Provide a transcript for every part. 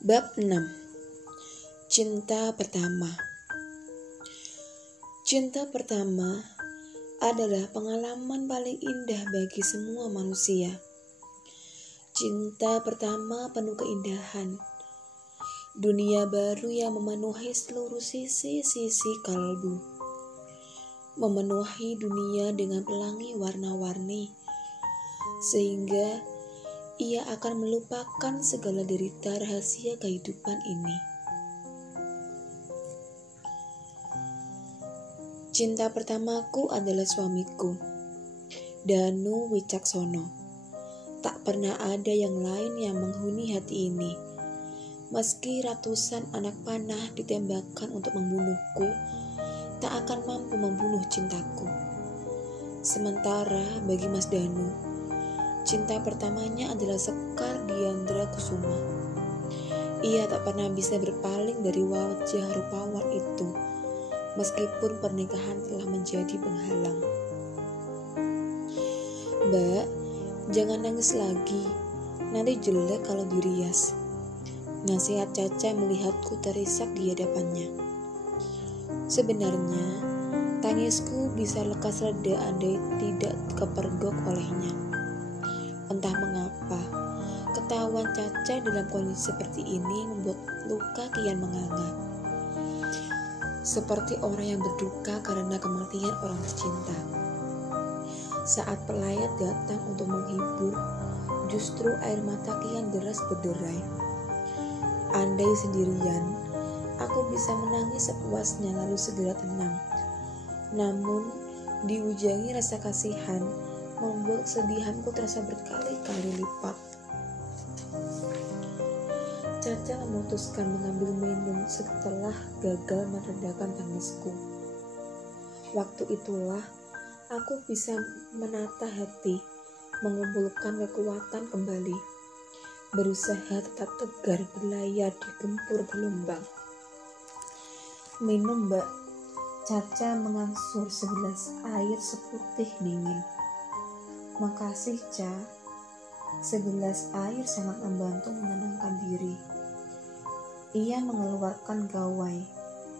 Bab 6. Cinta pertama. Cinta pertama adalah pengalaman paling indah bagi semua manusia. Cinta pertama penuh keindahan. Dunia baru yang memenuhi seluruh sisi-sisi kalbu. Memenuhi dunia dengan pelangi warna-warni. Sehingga ia akan melupakan segala derita rahasia kehidupan ini. Cinta pertamaku adalah suamiku, Danu Wicaksono. Tak pernah ada yang lain yang menghuni hati ini. Meski ratusan anak panah ditembakkan untuk membunuhku, tak akan mampu membunuh cintaku. Sementara bagi Mas Danu, cinta pertamanya adalah Sekar Diandra Kusuma. Ia tak pernah bisa berpaling dari wajah rupawan itu, meskipun pernikahan telah menjadi penghalang. Mbak, jangan nangis lagi, nanti jelek kalau dirias. Nasihat Caca melihatku terisak di hadapannya. Sebenarnya, tangisku bisa lekas reda andai tidak kepergok olehnya. Entah mengapa, ketahuan Caca dalam kondisi seperti ini membuat luka kian menganga. Seperti orang yang berduka karena kematian orang tercinta. Saat pelayat datang untuk menghibur, justru air mata kian deras berderai. Andai sendirian, aku bisa menangis sepuasnya lalu segera tenang. Namun, diujangi rasa kasihan, membuat kesedihanku terasa berkali-kali lipat. Caca memutuskan mengambil minum setelah gagal meredakan tangisku. Waktu itulah aku bisa menata hati, mengumpulkan kekuatan kembali, berusaha tetap tegar berlayar di gempur gelombang. Minum, Mbak. Caca mengangsur segelas air seputih dingin. Makasih, Ca. Segelas air sangat membantu menenangkan diri. Ia mengeluarkan gawai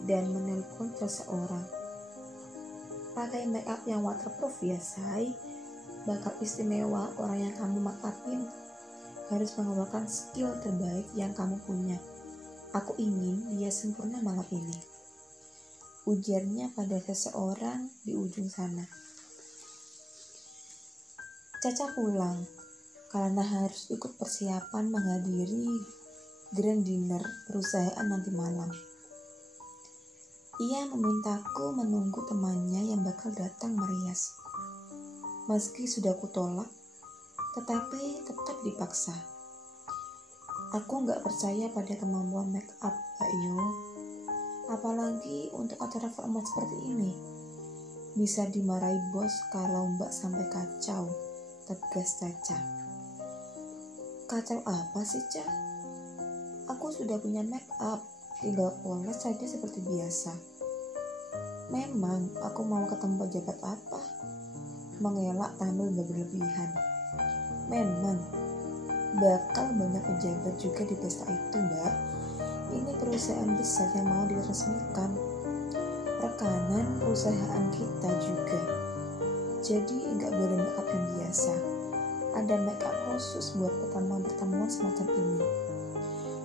dan menelpon seseorang. Pakai make up yang waterproof ya, Say. Bakal istimewa orang yang kamu make upin. Harus mengeluarkan skill terbaik yang kamu punya. Aku ingin dia sempurna malam ini. Ujarnya pada seseorang di ujung sana. Caca pulang karena harus ikut persiapan menghadiri grand dinner perusahaan nanti malam. Ia memintaku menunggu temannya yang bakal datang merias. Meski sudah kutolak, tetapi tetap dipaksa. Aku gak percaya pada kemampuan make up, Mbak Yo. Apalagi untuk acara formal seperti ini. Bisa dimarahi bos kalau Mbak sampai kacau, tegas Caca. Kacau apa sih, Ca? Aku sudah punya make up, tinggal poles saja seperti biasa. Memang aku mau ketemu pejabat apa? Mengelak tampil berlebihan. Memang bakal banyak pejabat juga di pesta itu, Mbak. Ini perusahaan besar yang mau diresmikan. Rekanan perusahaan kita juga. Jadi enggak boleh make up yang biasa. Ada make up khusus buat pertemuan-pertemuan semacam ini.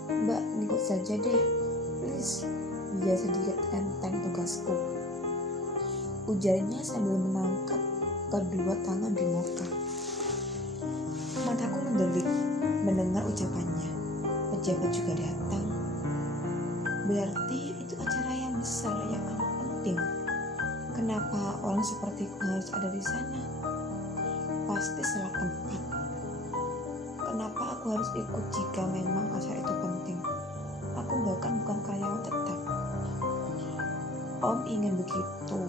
Mbak, ikut saja deh, please, biar sedikit enteng tugasku. Ujarnya sambil menangkap kedua tangan di muka. Mataku mendelik mendengar ucapannya. Pejabat juga datang. Berarti itu acara yang besar yang amat penting. Kenapa orang sepertiku harus ada di sana? Pasti salah tempat. Kenapa aku harus ikut jika memang acara itu penting? Aku bahkan bukan karyawan tetap. Om ingin begitu.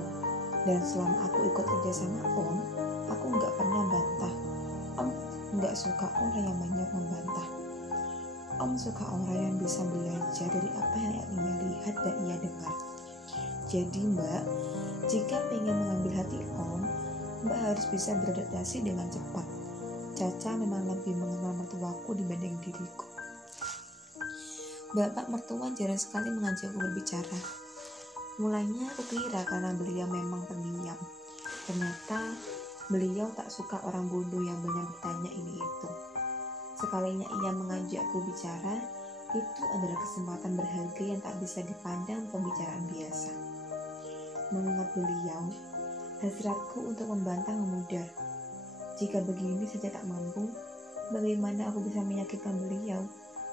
Dan selama aku ikut kerja sama Om, aku gak pernah bantah. Om gak suka orang yang banyak membantah. Om suka orang yang bisa belajar dari apa yang ia lihat dan ia dengar. Jadi Mbak, jika ingin mengambil hati Om, Mbak harus bisa beradaptasi dengan cepat. Caca memang lebih mengenal mertuaku dibanding diriku. Bapak mertua jarang sekali mengajakku berbicara. Mulanya aku kira karena beliau memang pendiam. Ternyata beliau tak suka orang bodoh yang banyak bertanya ini itu. Sekalinya ia mengajakku bicara, itu adalah kesempatan berharga yang tak bisa dipandang pembicaraan biasa. Mengingat beliau, hasratku untuk membantah memudar. Jika begini saja tak mampu, bagaimana aku bisa meyakinkan beliau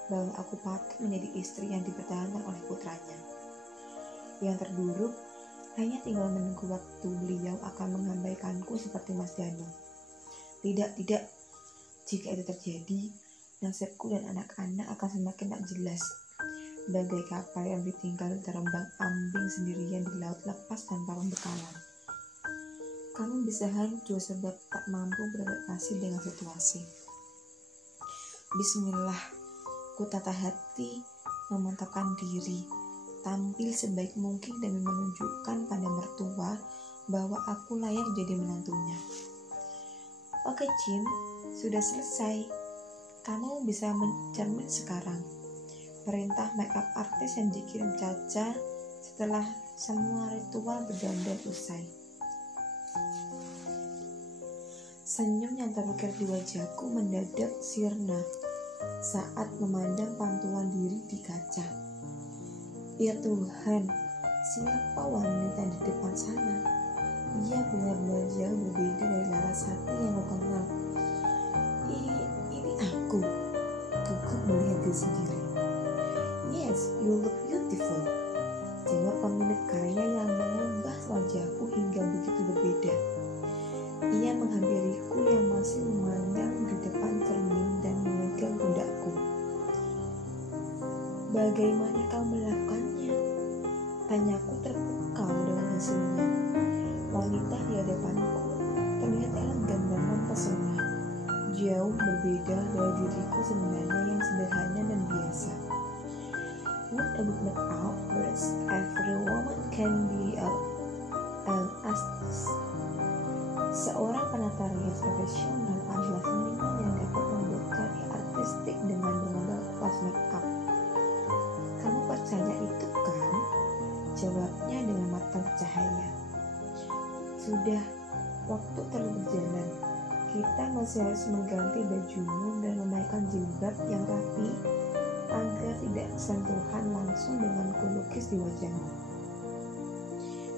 bahwa aku patut menjadi istri yang dipertahankan oleh putranya. Yang terburuk, hanya tinggal menunggu waktu beliau akan mengabaikanku seperti Mas Danu. Tidak. Jika itu terjadi, nasibku dan anak-anak akan semakin tak jelas. Bagai kapal yang ditinggal terombang-ambing sendirian di laut lepas tanpa pembekalan. Kamu bisa hancur sebab tak mampu beradaptasi dengan situasi. Bismillah, ku tata hati, memantapkan diri, tampil sebaik mungkin demi menunjukkan pada mertua bahwa aku layak jadi menantunya. Oke Jin, sudah selesai. Kamu bisa mencermin sekarang. Perintah makeup artis yang dikirim Caca setelah semua ritual berdandan usai. Senyum yang terukir di wajahku mendadak sirna saat memandang pantulan diri di kaca. Ya Tuhan, siapa wanita di depan sana? Ia benar-benar jauh berbeda dari Larasati yang aku kenal. Ini aku, gugup melihat diri sendiri. Yes, you look beautiful, jawab pemilik karya yang mengubah wajahku hingga begitu berbeda. Ia menghampiriku yang masih memandang di depan cermin dan memegang pundakku. Bagaimana kau melakukannya? Tanyaku terpukau dengan hasilnya. Wanita di hadapanku terlihat elegan dan mempesona, jauh berbeda dari diriku sebenarnya yang sederhana dan biasa. With a good makeup, every woman can be an artist. Seorang penata rias profesional adalah seniman yang dapat membuat karya artistik dengan menggunakan pas makeup. Kamu percaya itu kan? Jawabnya dengan mata cahaya. Sudah, waktu terus berjalan. Kita masih harus mengganti bajumu dan memakai jilbab yang rapi agar tidak sentuhan langsung dengan kulukis di wajahmu.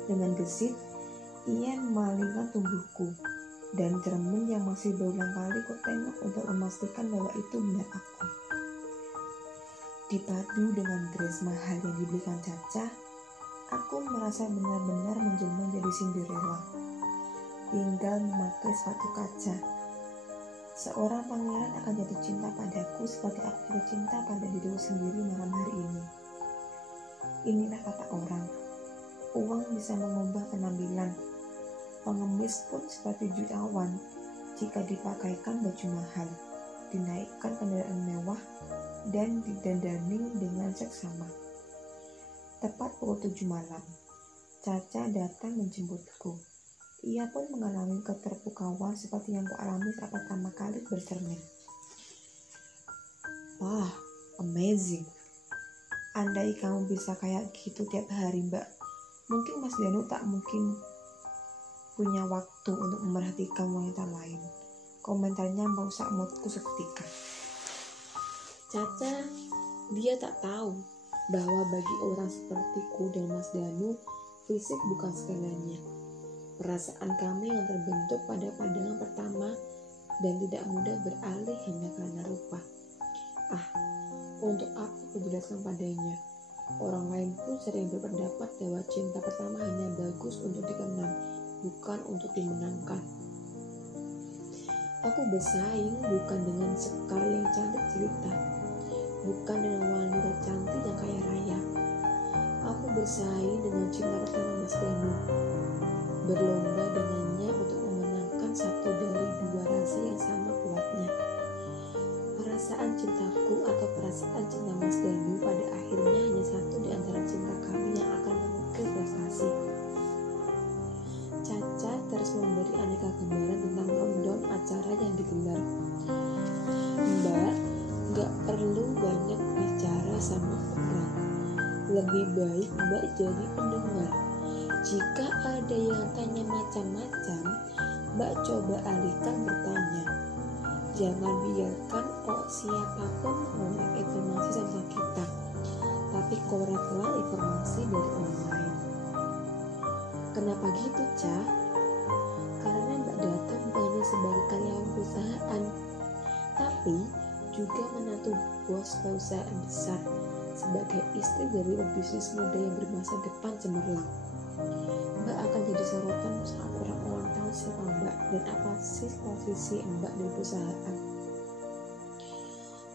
Dengan gesit, ia memalingkan tubuhku dan cermin yang masih berulang kali ku tengok untuk memastikan bahwa itu benar aku. Dipadu dengan dress mahal yang dibelikan Caca, aku merasa benar-benar menjelma jadi Cinderella. Tinggal memakai sepatu kaca. Seorang pangeran akan jatuh cinta padaku seperti aku jatuh cinta pada diriku sendiri malam hari ini. Inilah kata orang, uang bisa mengubah penampilan. Pengemis pun seperti jutawan jika dipakaikan baju mahal, dinaikkan kendaraan mewah, dan didandani dengan seksama. Tepat pukul 7 malam, Caca datang menjemputku. Ia pun mengalami keterpukauan seperti yang kualami saat pertama kali bercermin. Wah, amazing. Andai kamu bisa kayak gitu tiap hari, Mbak, mungkin Mas Danu tak mungkin punya waktu untuk memerhatikan wanita lain. Komentarnya merusak moodku seketika. Caca, dia tak tahu bahwa bagi orang sepertiku dan Mas Danu, fisik bukan segalanya. Perasaan kami yang terbentuk pada pandangan pertama dan tidak mudah beralih hanya karena rupa. Untuk apa aku jelaskan padanya? Orang lain pun sering berpendapat bahwa cinta pertama hanya bagus untuk dikenang, bukan untuk dimenangkan. Aku bersaing bukan dengan sekar yang cantik jelita, bukan dengan wanita cantik yang kaya raya. Aku bersaing dengan cinta pertama Mas Danu, berlomba dengannya untuk memenangkan satu dari dua rasa yang sama kuatnya. Perasaan cintaku atau perasaan cinta Mas Danu pada akhirnya hanya satu di antara cinta kami yang akan mengukir prestasi. Caca terus memberi aneka gambaran tentang rundown acara yang digelar. Mbak, gak perlu banyak bicara sama orang. Lebih baik Mbak jadi pendengar. Jika ada yang tanya macam-macam, Mbak coba alihkan bertanya. Jangan biarkan siapapun mengorek informasi tentang kita, tapi koreklah informasi dari orang lain. Kenapa gitu, Ca? Karena Mbak datang bukan hanya sebagai karyawan perusahaan, tapi juga menantu bos perusahaan besar, sebagai istri dari pebisnis muda yang bermasa depan cemerlang. Mbak akan jadi sorotan saat orang-orang tahu siapa Mbak dan apa sih posisi Mbak di perusahaan.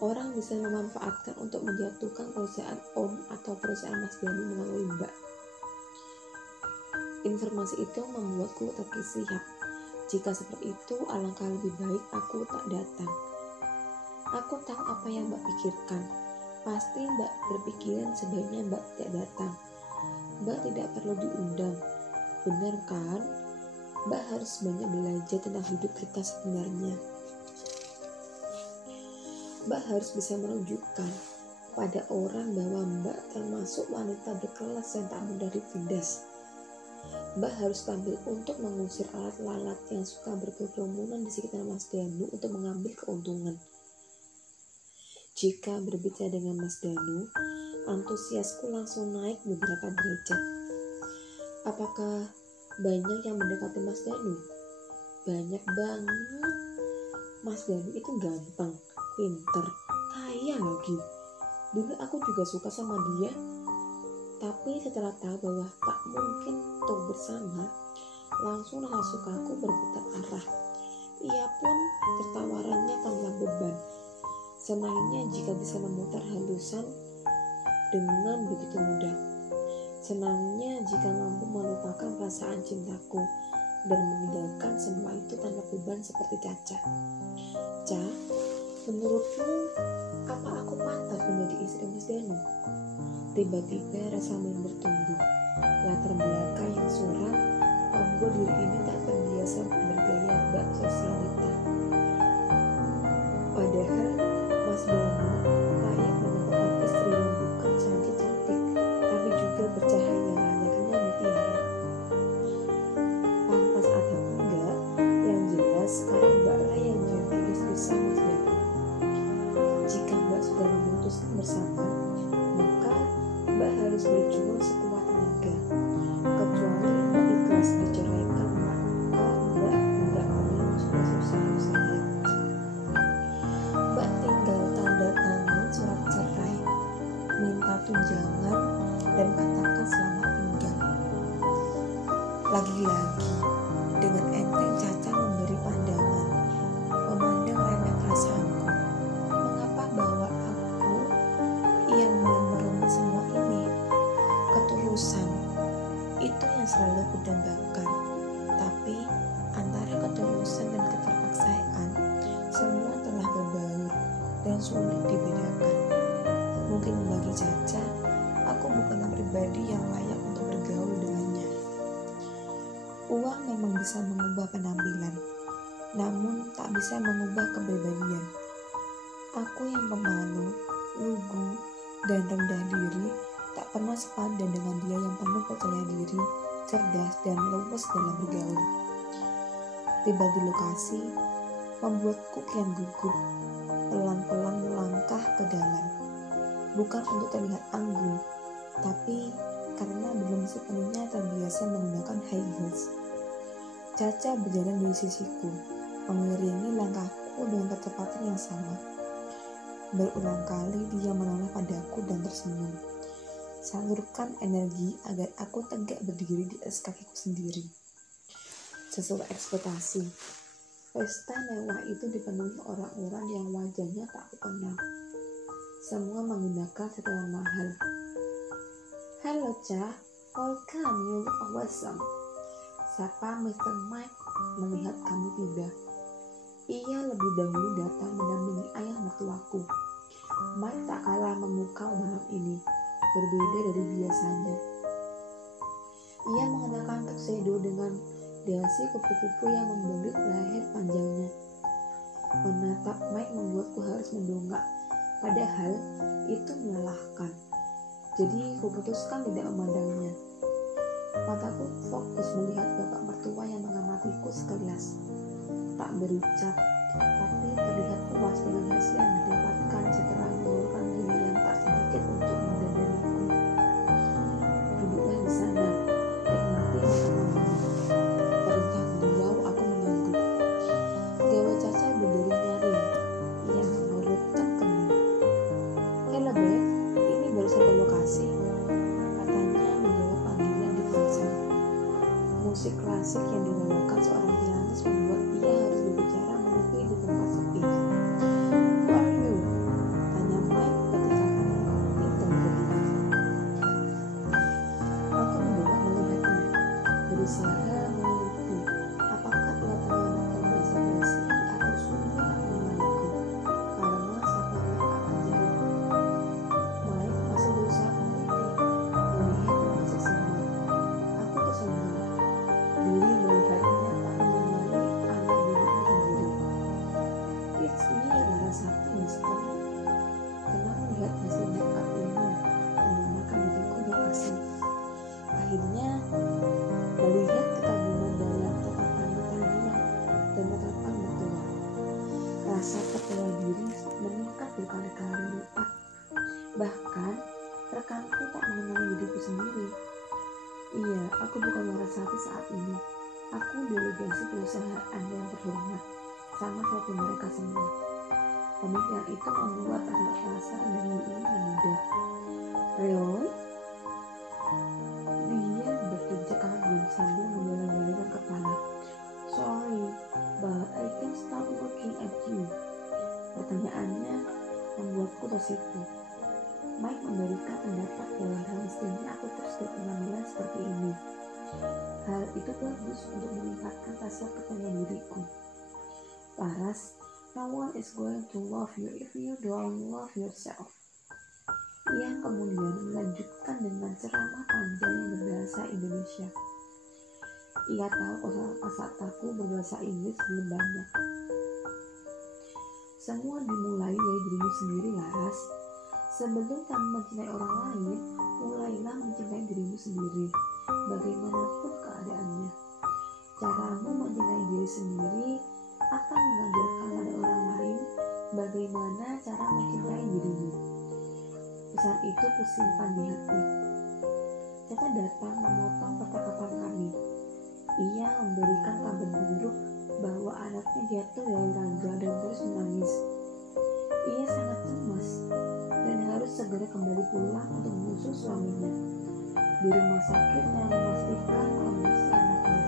Orang bisa memanfaatkan untuk menjatuhkan perusahaan Om atau perusahaan Mas Danu melalui Mbak. Informasi itu membuatku terkesiap. Jika seperti itu, alangkah lebih baik aku tak datang. Aku tahu apa yang Mbak pikirkan. Pasti Mbak berpikiran sebaiknya Mbak tidak datang. Mbak tidak perlu diundang. Benar kan? Mbak harus banyak belajar tentang hidup kita sebenarnya. Mbak harus bisa menunjukkan pada orang bahwa Mbak termasuk wanita berkelas yang tak mudah ditindas. Mbak harus tampil untuk mengusir alat lalat yang suka berkerumunan di sekitar Mas Danu untuk mengambil keuntungan. Jika berbicara dengan Mas Danu, antusiasku langsung naik beberapa derajat. Apakah banyak yang mendekati Mas Danu? Banyak banget. Mas Danu itu ganteng, pinter, kaya lagi. Dulu aku juga suka sama dia, tapi setelah tahu bahwa tak mungkin untuk bersama, langsung rasa sukaku berputar arah. Ia pun tertawarannya tanpa beban. Senangnya jika bisa memutar halusan dengan begitu mudah. Senangnya jika mampu melupakan perasaan cintaku dan meninggalkan semua itu tanpa beban seperti Caca. Ca, menurutmu apa aku pantas menjadi istri Mas Danu? Tiba-tiba rasa minder tumbuh. Latar belakang yang suram membuat diri ini tak terbiasa bergaya bak sosialita. Padahal Mas Danu layak mendapatkan istri yang bukan saja cantik, tapi juga bercahaya layaknya mutiara. Pantas atau enggak, yang jelas sekarang Mbaklah yang jadi istri sah Mas Danu. Jika Mbak sudah memutuskan bersama, maka Mbak harus berjuang sekuat tenaga. Kecuali Mbak ikhlas diceraikan, maka Mbak enggak mau susah-susah. Mbak tinggal tanda tangan surat cerai, minta tunjangan, dan katakan selamat tinggal. Lagi-lagi, dengan enteng Caca memberi pandangan, memandang remeh perasaanku. Mengapa bawa aku yang merebut semua ini? Ketulusan itu yang selalu kudambakan. Tapi antara ketulusan dan keterpaksaan, semua telah berbaur dan sulit dibedakan. Mungkin bagi Caca, aku bukanlah pribadi yang layak untuk bergaul dengannya. Uang memang bisa mengubah penampilan, namun tak bisa mengubah kepribadian. Aku yang pemalu, lugu, dan rendah diri tak pernah sepadan dengan dia yang penuh percaya diri, cerdas, dan luwes dalam bergaul. Tiba di lokasi membuatku kian gugup, pelan-pelan melangkah ke dalam. Bukan untuk terlihat anggun, tapi karena belum sepenuhnya terbiasa menggunakan high heels. Caca berjalan di sisiku, mengiringi langkahku dengan kecepatan yang sama. Berulang kali dia menoleh padaku dan tersenyum. Salurkan energi agar aku tegak berdiri di atas kakiku sendiri. Sesuai ekspektasi, pesta mewah itu dipenuhi orang-orang yang wajahnya tak kukenal. Semua menggunakan setelan mahal. Hello Ca, welcome, you look awesome. Sapa Mr. Mike melihat kami tiba. Ia lebih dahulu datang mendampingi ayah mertuaku. Mike tak kalah memukau malam ini, berbeda dari biasanya. Ia mengenakan tuxedo dengan dasi kupu-kupu yang membelit leher panjangnya. Menatap Mike membuatku harus mendongak Padahal itu melelahkan. Jadi kuputuskan tidak memandangnya. Mataku fokus melihat bapak mertua yang mengamatiku sekilas. Tak berucap, tapi terlihat puas dengan hasil yang didapatkan setelah mengeluarkan biaya yang tak sedikit untuk mendandaniku. Duduklah di sana, nikmati makananmu. Perintah beliau, aku mengangguk. Dewa Caca berdiri nyaring. Ia mengerutkan kening. "Halo Beb, ini baru sampai lokasi," katanya menjawab panggilan di ponsel. Musik klasik yang dibawakan seorang pianis membuat ia harus berbicara menepi di tempat sepi. "Who are you?" tanya Mike ketika kami tinggal berdua. Aku mencoba melihatnya, berusaha meneliti apakah ia terlalu berbasa-basi atau sungguh tak mengenaliku karena sapanya akan jauh. Mike masih berusaha meneliti, melihat yang masih sama. Aku tersenyum. Diri melihatnya tak mengenali anak diriku sendiri. "It's me, Larasati, Mister." Senang melihat hasil make up ini menambahkan diriku yang asli. Akhirnya, melihat kekaguman dalam tatapan matanya dan tatapan mertua. Rasa percaya diri meningkat berkali-kali lipat. Bahkan, rekanku tak mengenali diriku sendiri. Iya, aku bukan Larasati saat ini. Aku delegasi perusahaan yang terhormat, sama seperti mereka semua. Pemikiran itu membuat rasa dan ini memudar. "Roy?" Dia berpijak kagum sambil menggeleng-gelengkan kepala. "Sorry, but I can't stop looking at you." Pertanyaannya membuatku tersipu. Mike memberikan pendapat dalam hal mestinya aku terus berpenampilan seperti ini. Hal itu bagus untuk meningkatkan rasa percaya diriku. Laras, no one is going to love you if you don't love yourself. Ia kemudian melanjutkan dengan ceramah panjang yang berbahasa Indonesia. Ia tahu kosakataku berbahasa Inggris belum banyak. "Semua dimulai dari dirimu sendiri, Laras. Sebelum kamu mencintai orang lain, mulailah mencintai dirimu sendiri, bagaimanapun keadaannya. Caramu mencintai diri sendiri akan mengajarkan pada orang lain bagaimana cara mencintai dirimu." Pesan itu kusimpan di hati. Caca datang memotong percakapan kami. Ia memberikan kabar buruk bahwa anaknya jatuh dari tangga dan terus menangis. Ia sangat cemas dan harus segera kembali pulang untuk menyusul suaminya. Di rumah sakit yang memastikan kondisi anaknya.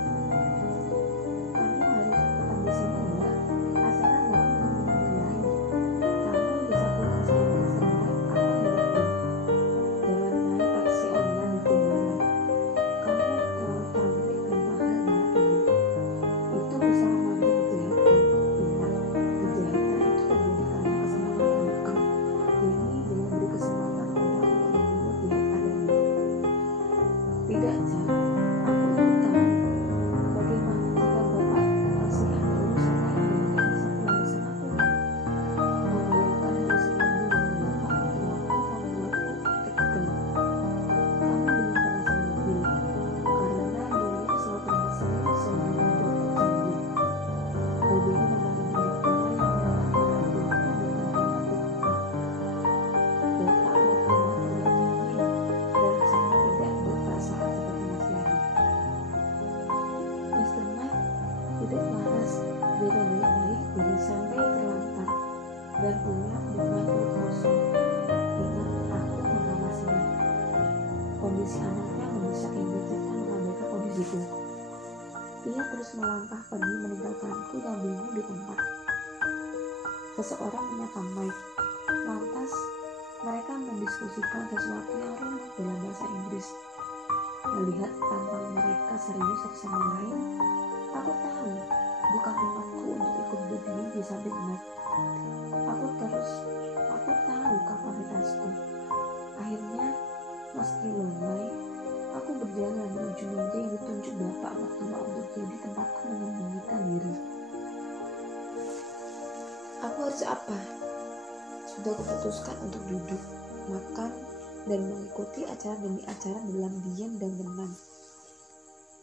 "Kamu harus tetap di sini, Mbak. Asalkan Bapak belum lain. Kamu bisa pulang saja Mr. Mike akan menelpon. Jangan naik taksi online di timbalan. Kamu terlalu cantik dan mahal malam ini. Itu bisa memanggil kejahatan. Ingat, kejahatan itu terjadi karena kesalahan bukan. Jadi jangan beri kesempatan orang untuk membuat jahat padamu." "Tidak, Cak. Aku ingin tahu, bagaimana jika Bapak masih ada urusan lain dan tidak bisa pulang bersama aku?" Membayangkan harus mandi dengan Bapak mertuaku membuatku tegang. Kami belum pernah semobil, karena beliau selalu bermasalah sehingga membuatku cemburu. Berbeda dengan ibu mertua yang memang meraguku dengan perilaku Bapak. Bapak mertua terlihat dingin dan sangat tidak berperasaan seperti Mas Yani. "Mr. Mike, tidak Laras, jaga baik-baik jangan sampai terlantar dan pulang dengan perut kosong. Ingat, aku mengawasinya." Kondisi anaknya mendesak hingga Caca mengabaikan kondisiku. Ia terus melangkah pergi meninggalkanku yang bingung di tempat. Seseorang menyapa Mike. Lantas, mereka mendiskusikan sesuatu yang rumit dalam bahasa Inggris. Melihat tampang mereka serius satu sama lain, aku tahu bukan tempatku untuk ikut berdiri di samping Mike. Aku tahu kapasitasku. Akhirnya, meski lemah, aku berjalan menuju meja yang ditunjuk bapak mertua untuk jadi tempatku menyembunyikan diri. "Aku harus apa?" Sudah kuputuskan untuk duduk, makan, dan mengikuti acara demi acara dalam diam dan tenang.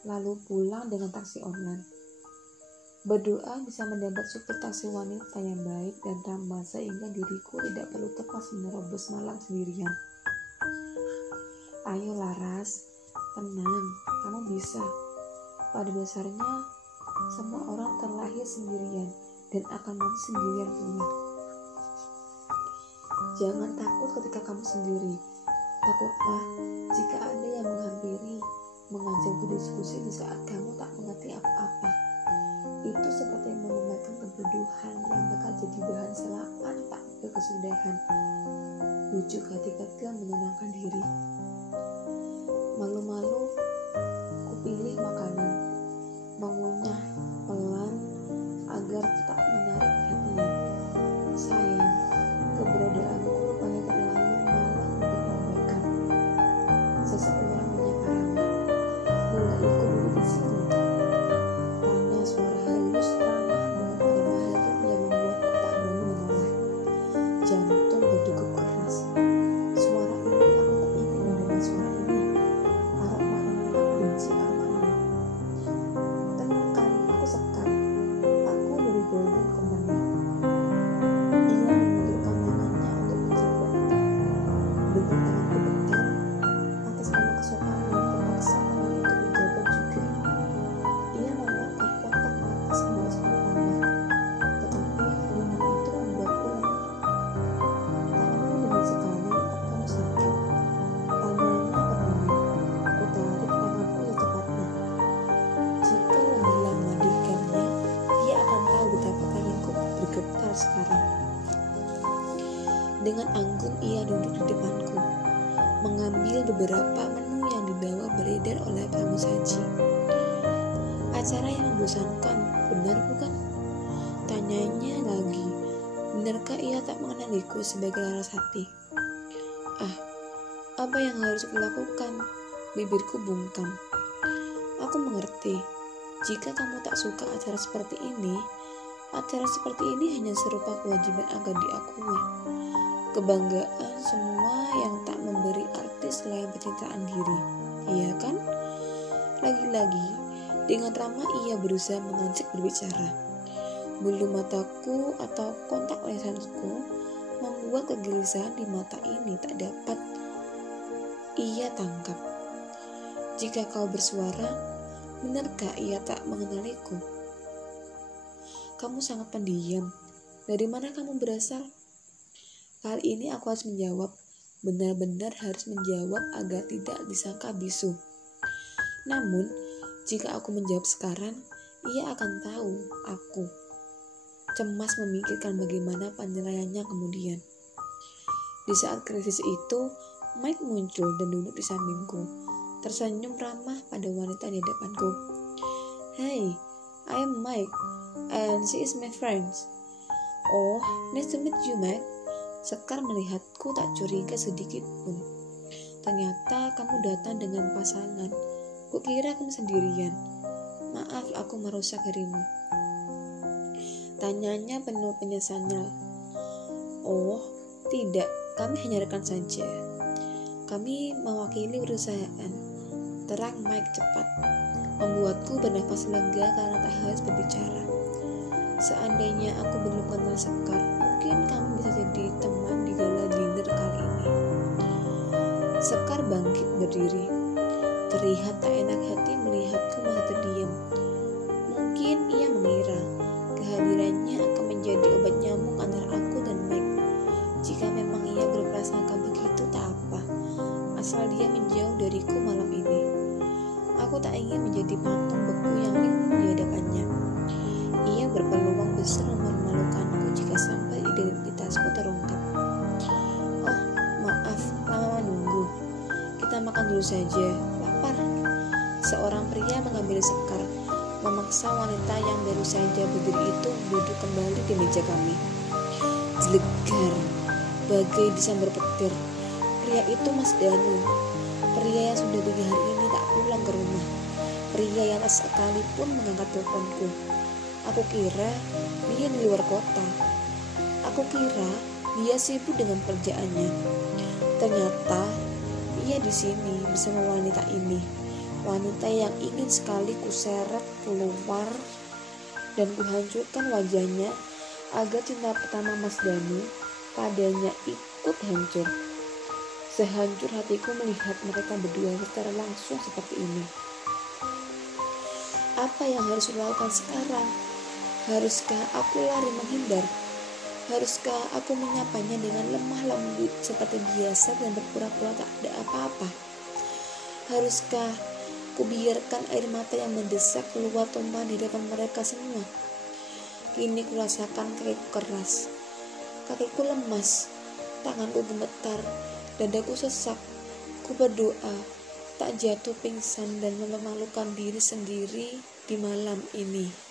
Lalu pulang dengan taksi online. Berdoa bisa mendapat supir taksi wanita yang baik dan ramah sehingga diriku tidak perlu tepas menerobos malam sendirian. Ayo Laras, tenang, kamu bisa. Pada dasarnya, semua orang terlahir sendirian dan akan mati sendirian pula. Jangan takut ketika kamu sendiri. Takutlah jika ada yang menghampiri, mengajak berdiskusi di saat kamu tak mengerti apa-apa. Itu seperti memamerkan kebodohan yang bakal jadi bahan celaan tak berkesudahan. Bujuk hati kecil menyenangkan diri. Malu-malu, kupilih makanan, mengunyah pelan agar tetap menarik perhatian. Sayang, keberadaanku rupanya terlalu malah untuk perbaikan. Seseorang menyapa ramah. Boleh ikut dulu di sini? Tanya suara halus ramah dengan irama harum yang membuatku tak berani menolak. Jantung berdegup keras. Suara ini aku tak ingin mendengar suara ini. Aroma ini aku benci aroma ini. Temukan aku sekar. Aku dari golden company. Ia mengulurkan tangannya untuk mencoba. Dengan tanganku gemetar atas nama kesopanan yang terpaksa tangan itu menjabat juga. Ia menatap kotak mata sebelah tambah, tetapi kalimat itu membuatku lemah. Tanganku dingin sekali, apakah sakit? Tanyanya berdiri. Ku tarik tanganku secepatnya. Jika lebih lama dirikannya, ia akan tahu betapa tanganku bergetar sekarang. Dengan anggun ia duduk di depanku, mengambil beberapa menu yang dibawa beredar oleh pramusaji. Acara yang membosankan, benar bukan? Tanyanya lagi, benarkah ia tak mengenaliku sebagai Larasati? Apa yang harus kulakukan? Bibirku bungkam. Aku mengerti, jika kamu tak suka acara seperti ini hanya serupa kewajiban agar diakui. Kebanggaan semua yang tak memberi arti selain pencitraan diri, iya kan? Lagi-lagi, dengan ramah ia berusaha mengajak berbicara. Bulu mataku atau kontak lesanku membuat kegelisahan di mata ini tak dapat ia tangkap. Jika kau bersuara, benarkah ia tak mengenaliku? Kamu sangat pendiam. Dari mana kamu berasal? Kali ini aku harus menjawab, benar-benar harus menjawab agar tidak disangka bisu. Namun, jika aku menjawab sekarang, ia akan tahu aku cemas memikirkan bagaimana penilaiannya kemudian. Di saat krisis itu, Mike muncul dan duduk di sampingku, tersenyum ramah pada wanita di depanku. Hey, I am Mike, and she is my friend. Oh, nice to meet you, Mike. Sekar melihatku tak curiga sedikit pun. Ternyata kamu datang dengan pasangan. Kukira kamu sendirian. Maaf aku merusak harimu. Tanyanya penuh penyesalan. Oh, tidak. Kami hanya rekan saja. Kami mewakili perusahaan. Terang Mike cepat. Membuatku bernafas lega karena tak harus berbicara. Seandainya aku belum kenal Sekar, mungkin kamu bisa jadi teman di gala dinner kali ini. Sekar bangkit berdiri. Terlihat tak enak hati melihatku masih terdiam. Mungkin ia mengira kehadirannya akan menjadi obat nyamuk antara aku dan Mike. Jika memang ia berprasangka begitu, tak apa. Asal dia menjauh dariku malam ini. Aku tak ingin menjadi patung beku yang linglung di hadapannya. Ia berpeluang besar memalukanku jika sampai identitasku terungkap. Oh, maaf, lama menunggu. Kita makan dulu saja, lapar. Seorang pria mengambil Sekar, memaksa wanita yang baru saja berdiri itu duduk kembali di meja kami. Jelegar, bagai disambar petir. Pria itu Mas Danu, pria yang sudah 3 hari ini tak pulang ke rumah. Pria yang tak sekalipun mengangkat teleponku. Aku kira dia di luar kota. Aku kira Dia sibuk dengan pekerjaannya. Ternyata ia di sini bersama wanita ini, wanita yang ingin sekali kuseret keluar dan kuhancurkan wajahnya agar cinta pertama Mas Danu padanya ikut hancur. Sehancur hatiku melihat mereka berdua secara langsung seperti ini. Apa yang harus kulakukan sekarang? Haruskah aku lari menghindar? Haruskah aku menyapanya dengan lemah lembut seperti biasa dan berpura-pura tak ada apa-apa? Haruskah ku biarkan air mata yang mendesak keluar tumpah di depan mereka semua? Kini kurasakan kakiku keras, kakiku lemas, tanganku gemetar, dadaku sesak. Ku berdoa tak jatuh pingsan dan mempermalukan diri sendiri di malam ini.